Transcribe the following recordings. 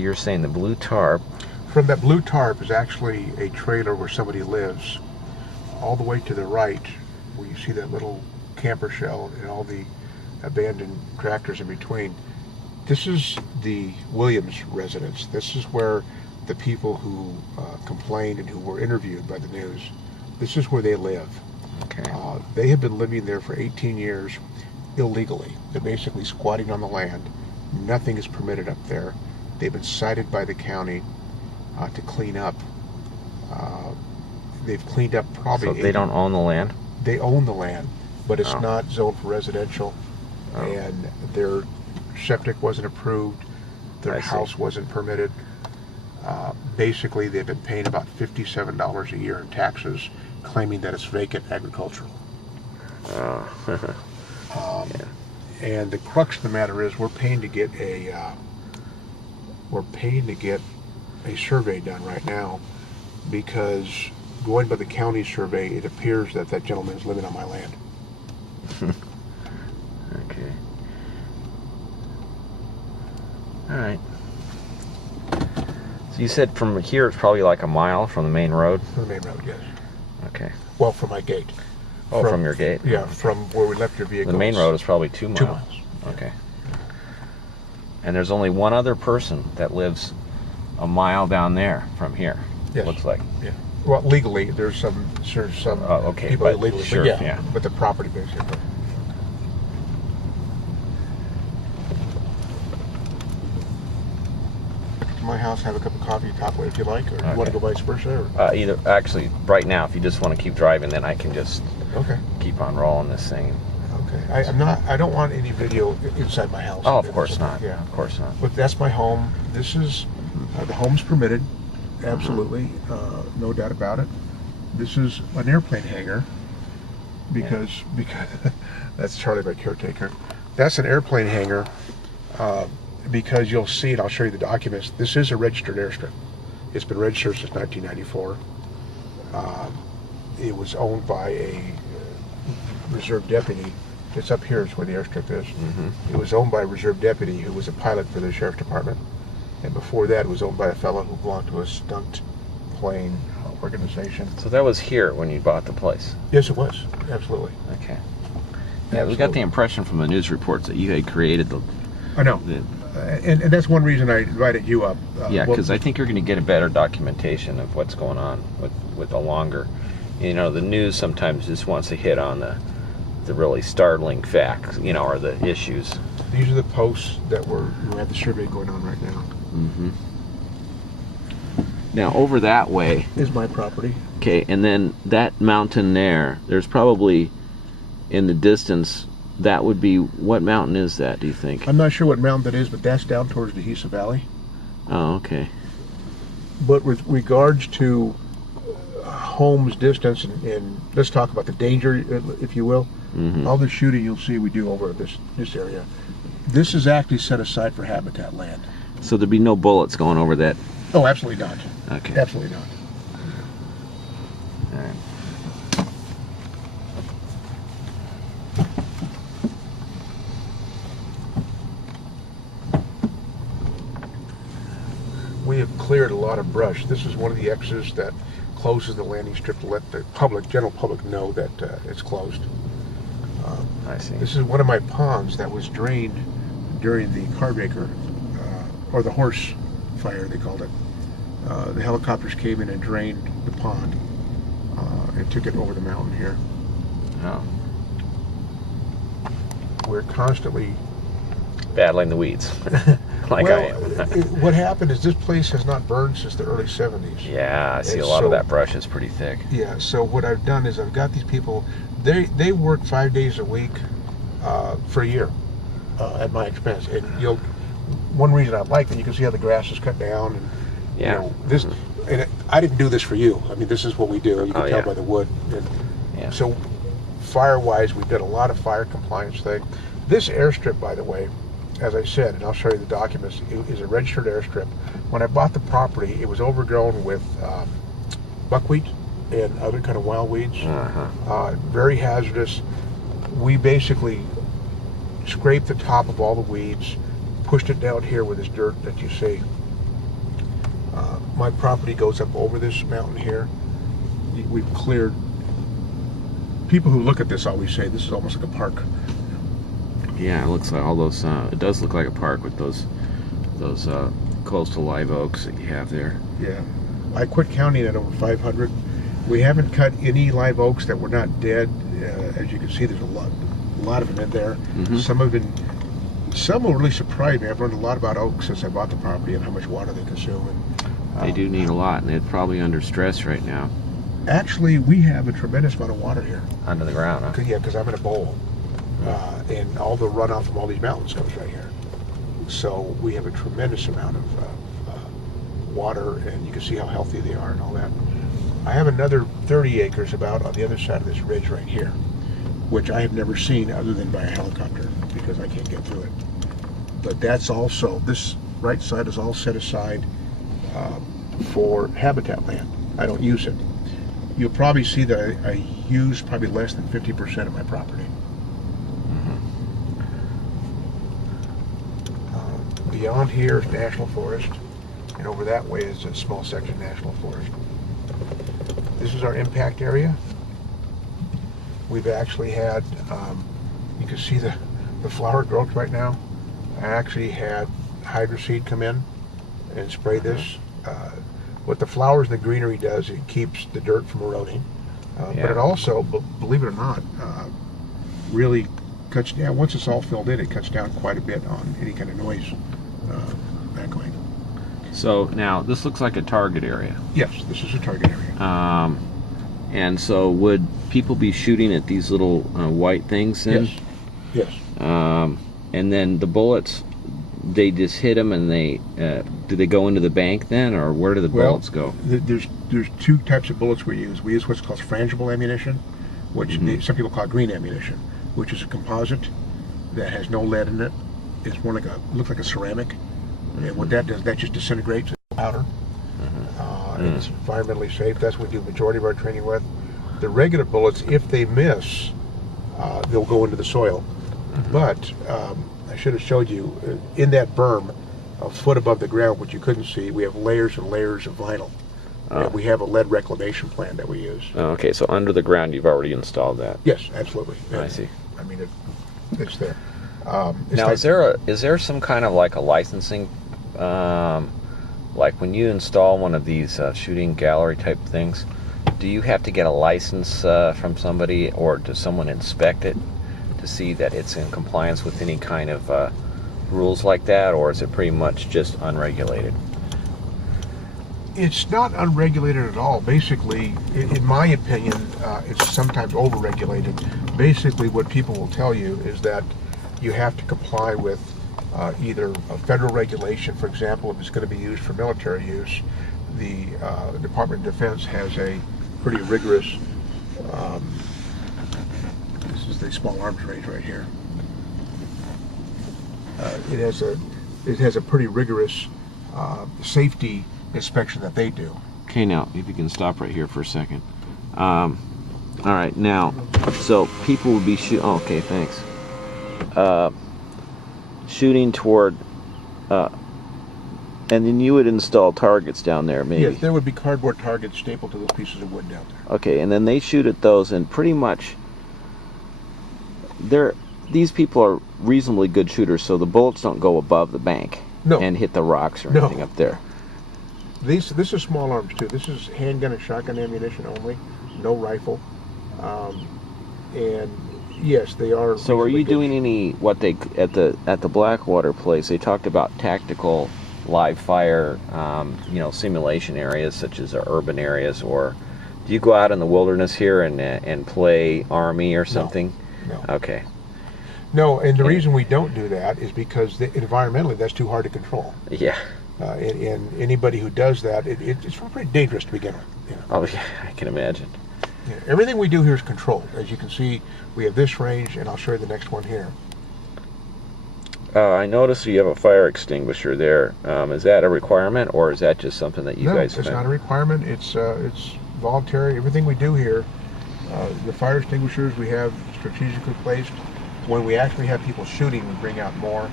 You're saying the blue tarp. From that blue tarp is actually a trailer where somebody lives. All the way to the right, where you see that little camper shell and all the abandoned tractors in between, this is the Williams residence. This is where the people who complained and who were interviewed by the news, this is where they live. Okay. They have been living there for 18 years illegally. They're basically squatting on the land. Nothing is permitted up there. They've been cited by the county to clean up. They've cleaned up probably. So they don't own the land? They own the land, but it's not zoned for residential, and their septic wasn't approved. Their house wasn't permitted. Basically, they've been paying about $57 a year in taxes, claiming that it's vacant agricultural. And the crux of the matter is, we're paying to get a survey done right now, because going by the county survey, it appears that that gentleman is living on my land. Okay. All right. So you said from here it's probably like a mile from the main road? From the main road, yes. Okay. Well, from my gate. Oh, from your gate? Yeah, from where we left your vehicle. The main road is probably 2 miles. 2 miles. Okay. And there's only one other person that lives a mile down there from here. Yes. Looks like. Yeah. Well, legally, there's some okay, people but illegally, sure, but yeah. But the property basically. To my house, have a cup of coffee, top way if you like, or you want to go vice versa. Or? Either, actually, right now, if you just want to keep driving, then I can just keep on rolling this thing. Okay. I don't want any video inside my house. Oh, of course not. Yeah. Of course not. But that's my home. This is the home's permitted. Absolutely, no doubt about it. This is an airplane hangar because that's Charlie, my caretaker. That's an airplane hangar because you'll see it. I'll show you the documents. This is a registered airstrip. It's been registered since 1994. It was owned by a reserve deputy. It's up here is where the airstrip is. It was owned by a reserve deputy who was a pilot for the sheriff's department. And before that, it was owned by a fellow who belonged to a stunt plane organization. So that was here when you bought the place? Yes, it was. Absolutely. Okay. Yeah, we got the impression from the news reports that you had created the... I know. And that's one reason I invited you up. Yeah, because I think you're going to get a better documentation of what's going on with the longer... You know, the news sometimes just wants to hit on the really startling facts, you know, or the issues. These are the posts that we have the survey going on right now. Now, over that way is my property. Okay, and then that mountain there's probably in the distance, that would be, what mountain is that, do you think? I'm not sure what mountain that is, but that's down towards the Hisa Valley. Oh, okay. But with regards to home's distance, and let's talk about the danger, if you will. All the shooting you'll see we do over this area. This is actually set aside for habitat land. So there'd be no bullets going over that? Oh, absolutely not. Okay. Absolutely not. All right. We have cleared a lot of brush. This is one of the X's that closes the landing strip to let the general public know that it's closed. I see. This is one of my ponds that was drained during the Carbaker, or the horse fire, they called it. The helicopters came in and drained the pond and took it over the mountain here. Oh. We're constantly battling the weeds, like I am. What happened is this place has not burned since the early 70s. Yeah, I see a lot of that brush is pretty thick. Yeah, so what I've done is I've got these people, they work 5 days a week for a year at my expense. And one reason I like that, you can see how the grass is cut down, and you know, this. And I didn't do this for you. I mean, this is what we do. You can tell by the wood. And so, fire-wise, we've done a lot of fire compliance thing. This airstrip, by the way, as I said, and I'll show you the documents, it is a registered airstrip. When I bought the property, it was overgrown with buckwheat and other kind of wild weeds. Very hazardous. We basically scraped the top of all the weeds, pushed it down here with this dirt that you see, My property goes up over this mountain here. We've cleared. People who look at this always say this is almost like a park. Yeah, it looks like all those. It does look like a park with those coastal live oaks that you have there. Yeah, I quit counting at over 500. We haven't cut any live oaks that were not dead. As you can see, there's a lot of them in there. Mm-hmm. Some will really surprise me. I've learned a lot about oaks since I bought the property and how much water they consume. And, they do need a lot, and they're probably under stress right now. Actually, we have a tremendous amount of water here. Under the ground, huh? Yeah, because I'm in a bowl. And all the runoff from all these mountains comes right here. So we have a tremendous amount of water, and you can see how healthy they are and all that. I have another 30 acres about on the other side of this ridge right here, which I have never seen other than by a helicopter because I can't get through it. But that's also, this right side is all set aside for habitat land. I don't use it. You'll probably see that I use probably less than 50% of my property. Beyond here is National Forest, and over that way is a small section of National Forest. This is our impact area. We've actually had, you can see the flower growth right now. I actually had hydroseed come in and spray this. What the flowers and the greenery does, it keeps the dirt from eroding. But it also, believe it or not, really cuts down, once it's all filled in, it cuts down quite a bit on any kind of noise echoing. So now, this looks like a target area. Yes, this is a target area. And so would people be shooting at these little white things then? Yes. And then the bullets, they just hit them and they, do they go into the bank then, or where do the bullets go? There's two types of bullets we use. We use what's called frangible ammunition, which some people call green ammunition, which is a composite that has no lead in it. It's more like looks like a ceramic. And what that does, that just disintegrates into powder. And it's environmentally safe. That's what we do the majority of our training with. The regular bullets, if they miss, they'll go into the soil. But I should have showed you, in that berm, a foot above the ground, which you couldn't see, we have layers and layers of vinyl. And we have a lead reclamation plan that we use. Okay, so under the ground you've already installed that. Yes, absolutely. I see. I mean, it's there. Now, is there some kind of like a licensing, like when you install one of these shooting gallery type things, do you have to get a license from somebody, or does someone inspect it to see that it's in compliance with any kind of rules like that, or is it pretty much just unregulated? It's not unregulated at all. Basically, in my opinion, it's sometimes overregulated. Basically, what people will tell you is that you have to comply with either a federal regulation. For example, if it's going to be used for military use, the Department of Defense has a pretty rigorous, this is the small arms range right here. It has a pretty rigorous safety inspection that they do. Okay, now if you can stop right here for a second. All right, now, so people will be shooting. Oh, okay, thanks. Shooting toward, and then you would install targets down there, maybe. Yes, there would be cardboard targets stapled to those pieces of wood down there. Okay, and then they shoot at those, and pretty much, these people are reasonably good shooters, so the bullets don't go above the bank and hit the rocks or anything up there. This is small arms too. This is handgun and shotgun ammunition only, no rifle. And yes, they are. So, are you doing any at the Blackwater place? They talked about tactical live fire, simulation areas such as urban areas, or do you go out in the wilderness here and play Army or something? No. Okay. No, and the reason we don't do that is because environmentally that's too hard to control. Yeah. And anybody who does that, it's pretty dangerous to begin with. You know? Oh yeah, I can imagine. Yeah, everything we do here is controlled. As you can see, we have this range, and I'll show you the next one here. I noticed you have a fire extinguisher there. Is that a requirement, or is that just something that you guys No, it's not a requirement. It's voluntary. Everything we do here, the fire extinguishers we have strategically placed. When we actually have people shooting, we bring out more.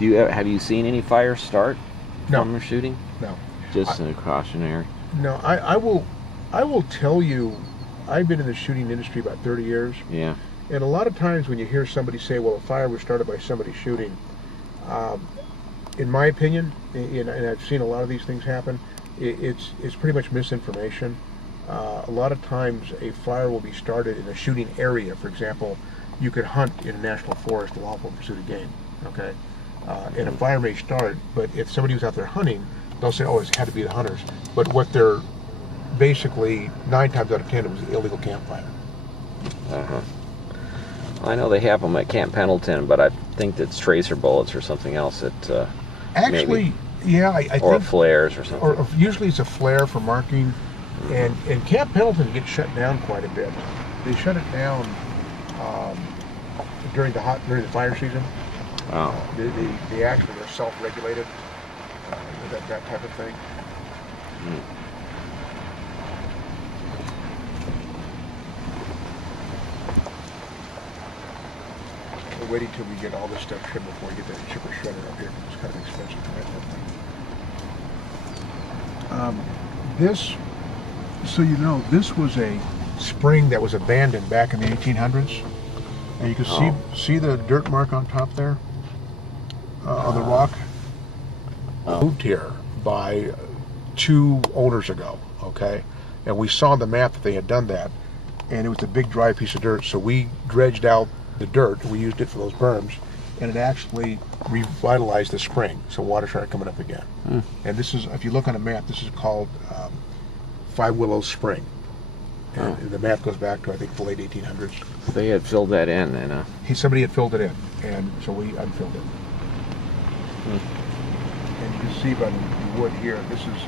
Have you seen any fires start from the shooting? No. Just a cautionary. No, I will tell you, I've been in the shooting industry about 30 years. Yeah. And a lot of times when you hear somebody say, well, a fire was started by somebody shooting, in my opinion, and I've seen a lot of these things happen, it's pretty much misinformation. A lot of times a fire will be started in a shooting area. For example, you could hunt in a national forest, a lawful pursuit of game, okay? And a fire may start, but if somebody was out there hunting, they'll say, oh, it had to be the hunters. But what they're basically, 9 times out of 10, it was an illegal campfire. Uh-huh. I know they have them at Camp Pendleton, but I think it's tracer bullets or something else that Actually, maybe. Yeah, I or think, flares or something. or usually it's a flare for marking, and Camp Pendleton gets shut down quite a bit. They shut it down during the fire season. Oh. They actually are self-regulated, that type of thing. Mm. We're waiting till we get all this stuff trimmed before we get that chipper shredder up here. It's kind of expensive to that thing. This, so you know, this was a spring that was abandoned back in the 1800s. And you can see the dirt mark on top there, on the rock. Moved here by 2 owners ago, okay? And we saw on the map that they had done that, and it was a big dry piece of dirt, so we dredged out the dirt, we used it for those berms, and it actually revitalized the spring, so water started coming up again. And this is, if you look on a map, this is called Five Willows Spring. And the map goes back to, I think, the late 1800s. They had filled that in, and somebody had filled it in, and so we unfilled it. And you can see by the wood here, this is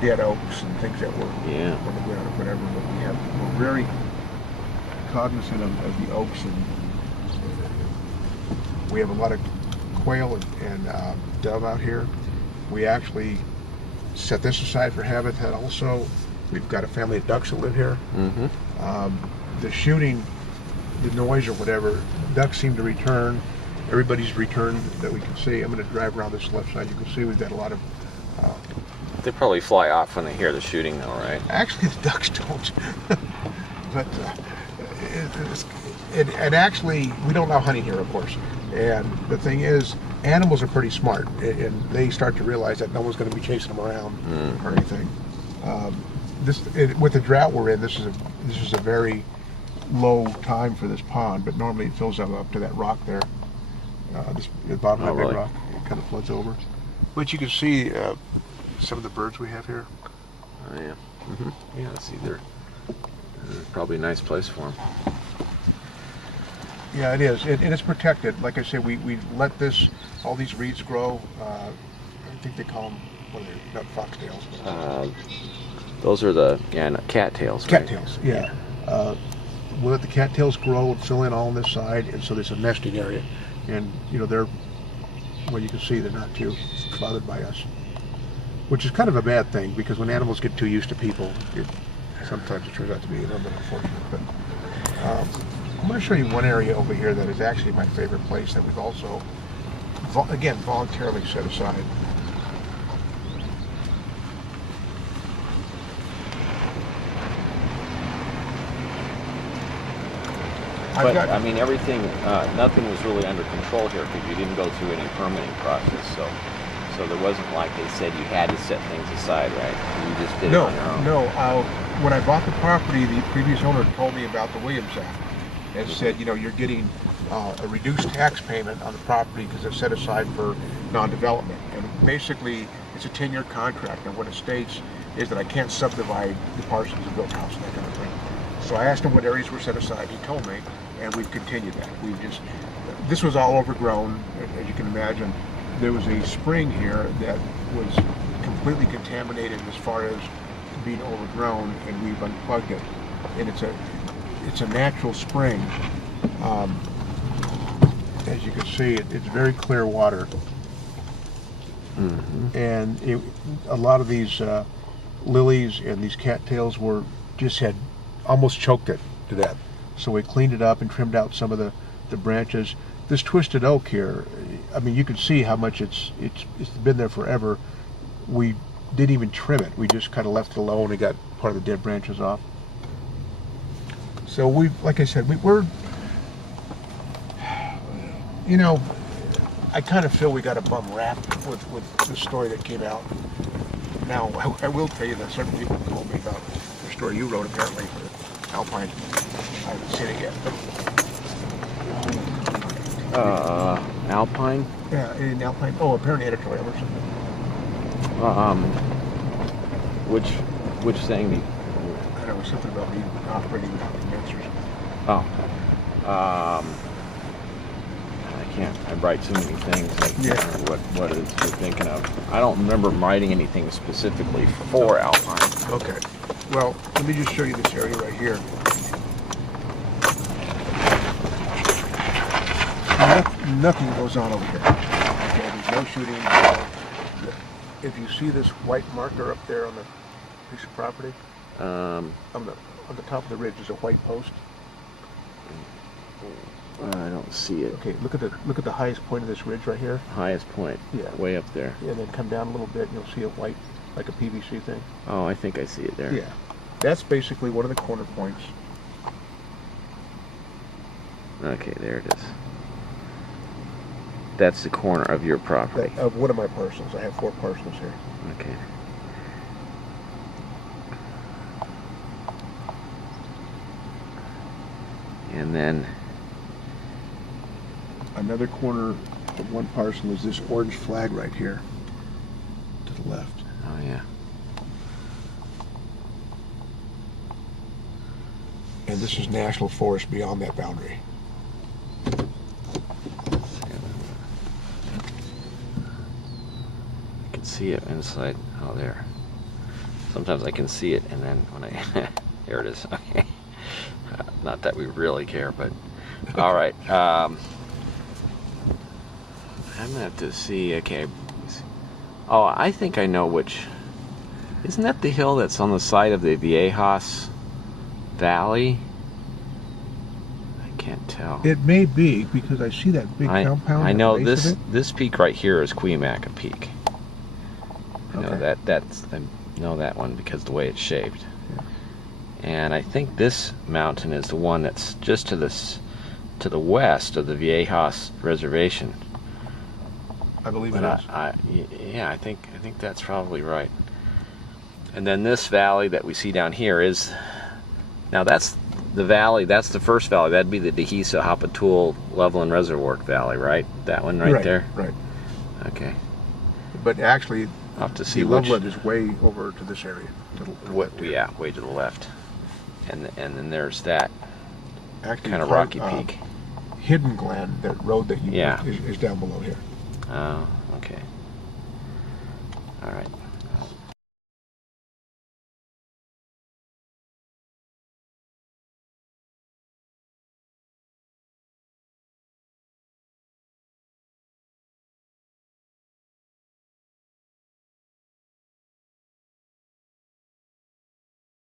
dead oaks and things that were on the ground or whatever, but we're very cognizant of the oaks, and we have a lot of quail and dove out here. We actually set this aside for habitat also. We've got a family of ducks that live here. The shooting, the noise or whatever, ducks seem to return. Everybody's returned that we can see. I'm going to drive around this left side. You can see we've got a lot of... they probably fly off when they hear the shooting though, right? Actually, the ducks don't. But and actually, we don't allow hunting here, of course. And the thing is, animals are pretty smart, and they start to realize that no one's going to be chasing them around or anything. With the drought we're in, this is a very low time for this pond, but normally it fills up to that rock there. The bottom of that big rock, it kind of floods over. But you can see some of the birds we have here. Oh yeah. Yeah, I see. They're probably a nice place for them. Yeah, it is, and it's protected. Like I said, we let all these reeds grow. I think they call them, what are they? Not foxtails. Those are the cattails. Right? Cattails, yeah. We'll let the cattails grow and fill in all on this side, and so there's a nesting area. And you know, well, you can see they're not too bothered by us, which is kind of a bad thing, because when animals get too used to people, sometimes it turns out to be a little bit unfortunate. But I'm going to show you one area over here that is actually my favorite place that we've also, again, voluntarily set aside. But I mean, everything, nothing was really under control here because you didn't go through any permitting process. So there wasn't like they said you had to set things aside, right? You just did it on your own. No. When I bought the property, the previous owner told me about the Williams Act and said, you know, you're getting a reduced tax payment on the property because it's set aside for non-development. And basically, it's a 10-year contract, and what it states is that I can't subdivide the parcels and build houses and that kind of thing. So I asked him what areas were set aside. He told me, and we've continued that. This was all overgrown, as you can imagine. There was a spring here that was completely contaminated as far as being overgrown, and we've unplugged it. And it's a natural spring. As you can see, it's very clear water. And a lot of these lilies and these cattails had almost choked it to death. So we cleaned it up and trimmed out some of the branches. This twisted oak here, I mean, you can see how much it's been there forever. We didn't even trim it. We just kind of left it alone and got part of the dead branches off. So like I said, we're, you know, I kind of feel we got a bum rap with the story that came out. Now, I will tell you that certain people told me about the story you wrote, apparently, for Alpine. I haven't seen it yet. Alpine? Yeah, in Alpine. Oh, apparently editorial or something. Which thing? I don't know, something about me operating without permits or something. Oh. I can't. I write so many things. I can't remember what it is you're thinking of. I don't remember writing anything specifically for Alpine. Okay. Well, let me just show you this area right here. Nothing goes on over here. Okay, there's no shooting. If you see this white marker up there on the piece of property, on the top of the ridge is a white post. I don't see it. Okay, look at the highest point of this ridge right here. Highest point. Yeah. Way up there. Yeah, and then come down a little bit, and you'll see a white, like a PVC thing. Oh, I think I see it there. Yeah, that's basically one of the corner points. Okay, there it is. That's the corner of your property. Of one of my parcels. I have 4 parcels here. Okay. And then another corner of one parcel is this orange flag right here to the left. Oh yeah. And this is national forest beyond that boundary. I can see it inside. Oh, there. Sometimes I can see it, and then when I there it is. Okay. Not that we really care, but all right. I'm gonna have to see. Okay. Oh, I think I know which. Isn't that the hill that's on the side of the Viejas Valley? I can't tell. It may be, because I see that big compound. I know this peak right here is Cuimaca Peak. I know I know that one because of the way it's shaped. Yeah. And I think this mountain is the one that's just to the west of the Viejas Reservation. I believe it is. Yeah, I think that's probably right. And then this valley that we see down here is, now that's the valley, that's the first valley. That'd be the Dehesa, Hapatul, Loveland Reservoir Valley, right? That one right there? Right. Okay. But actually, I'll have to see Loveland is way over to this area. Yeah, way to the left. And then there's that actually kind of rocky peak. Hidden Glen, that road that you Yeah. is down below here. Oh, okay. All right.